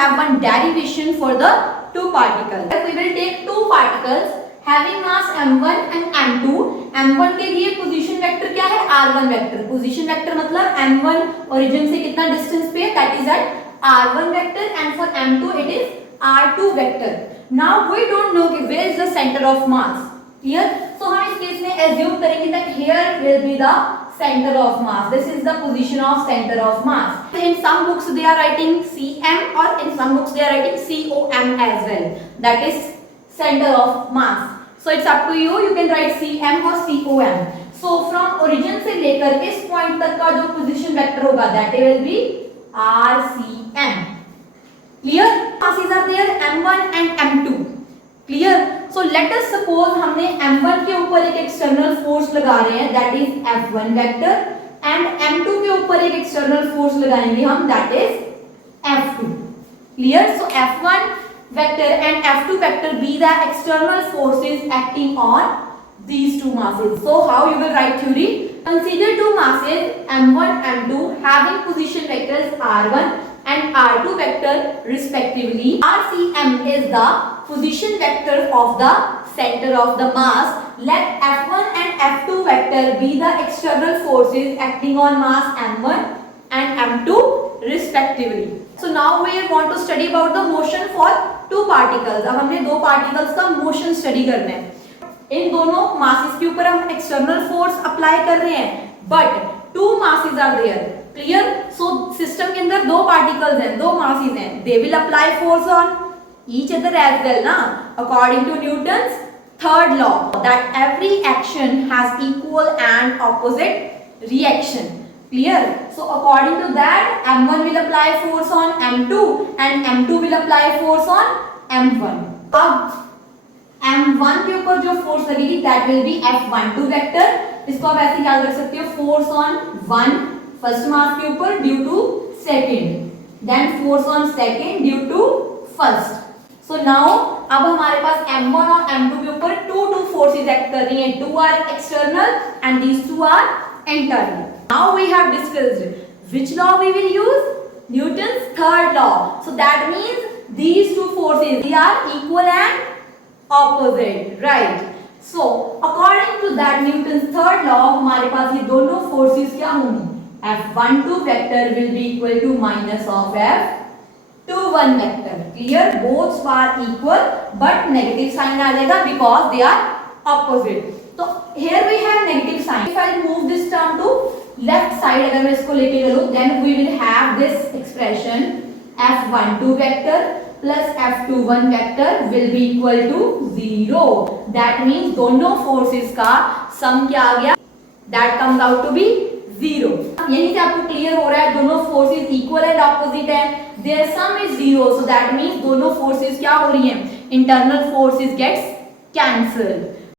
have one derivation for the two particles. We will take two particles having mass m1 and m2. m1 के लिए position vector क्या है, r1 vector. Position vector मतलब m1 origin से कितना distance पे है, that is at r1 vector, and for m2 it is r2 vector. Now we don't know कि where is the centre of mass. Clear? So हम इस case में assume करेंगे that here will be the center of mass. This is the position of center of mass. In some books they are writing cm, or in some books they are writing com as well. That is center of mass. So it's up to you. You can write cm or com. So from origin से लेकर इस point तक का जो position vector होगा that will be rcm. Clear? Masses are there m1 and m2. Clear? So let us suppose हमने m1 के ऊपर एक एक्सटर्नल फोर्स लगा रहे हैं that is f1 vector, and m2 के ऊपर एक एक्सटर्नल फोर्स लगाएंगे हम that is f2. Clear? So f1 vector and f2 vector be the external forces acting on these two masses. So how you will write theory? Consider two masses m1 m2 having position vectors r1 and r2 vector respectively. rcm is the position vector of the center of the mass. Let f1 and f2 vector be the external forces acting on mass m1 and m2 respectively. So now we want to study about the motion for two particles. अब हमने दो particles का motion study करना है. इन दोनों masses के ऊपर हम external force apply कर रहे हैं, but two masses are there. Clear? So system के अंदर दो particles हैं, दो masses हैं. They will apply force on each other as well, na? According to Newton's third law, that every action has equal and opposite reaction. Clear? So according to that, m1 will apply force on m2 and m2 will apply force on m1. अब m1 के ऊपर जो force लगेगी that will be f12 vector. इसको आप ऐसे याद रख सकते हो, force on 1 फर्स्ट मास के ऊपर due to second, then force on second due to first. So now अब हमारे पास m1 और m2 के ऊपर टू फोर्सेस एक्ट कर रही हैं. Two are external and these two are internal. Now we have discussed which law we will use, Newton's third law. So that means these two forces they are equal and opposite, right? So according to that Newton's third law हमारे पास ये दोनों forces क्या होंगी, f12 vector will be equal to minus of f21 vector. Clear? Both are equal but negative sign आ जाएगा because they are opposite. So here we have negative sign. If I move this term to left side, अगर मैं इसको लेके चलूँ, then we will have this expression f12 vector plus f21 vector will be equal to 0. That means दोनों forces का sum क्या आ गया? That comes out to be 0. यहीं से आपको क्लियर हो रहा है दोनों फोर्सेस इक्वल एंड ऑपोजिट है. Their sum is 0, so that means दोनों फोर्सेस क्या हो रही हैं, इंटरनल फोर्सेस गेट्स कैंसल्ड.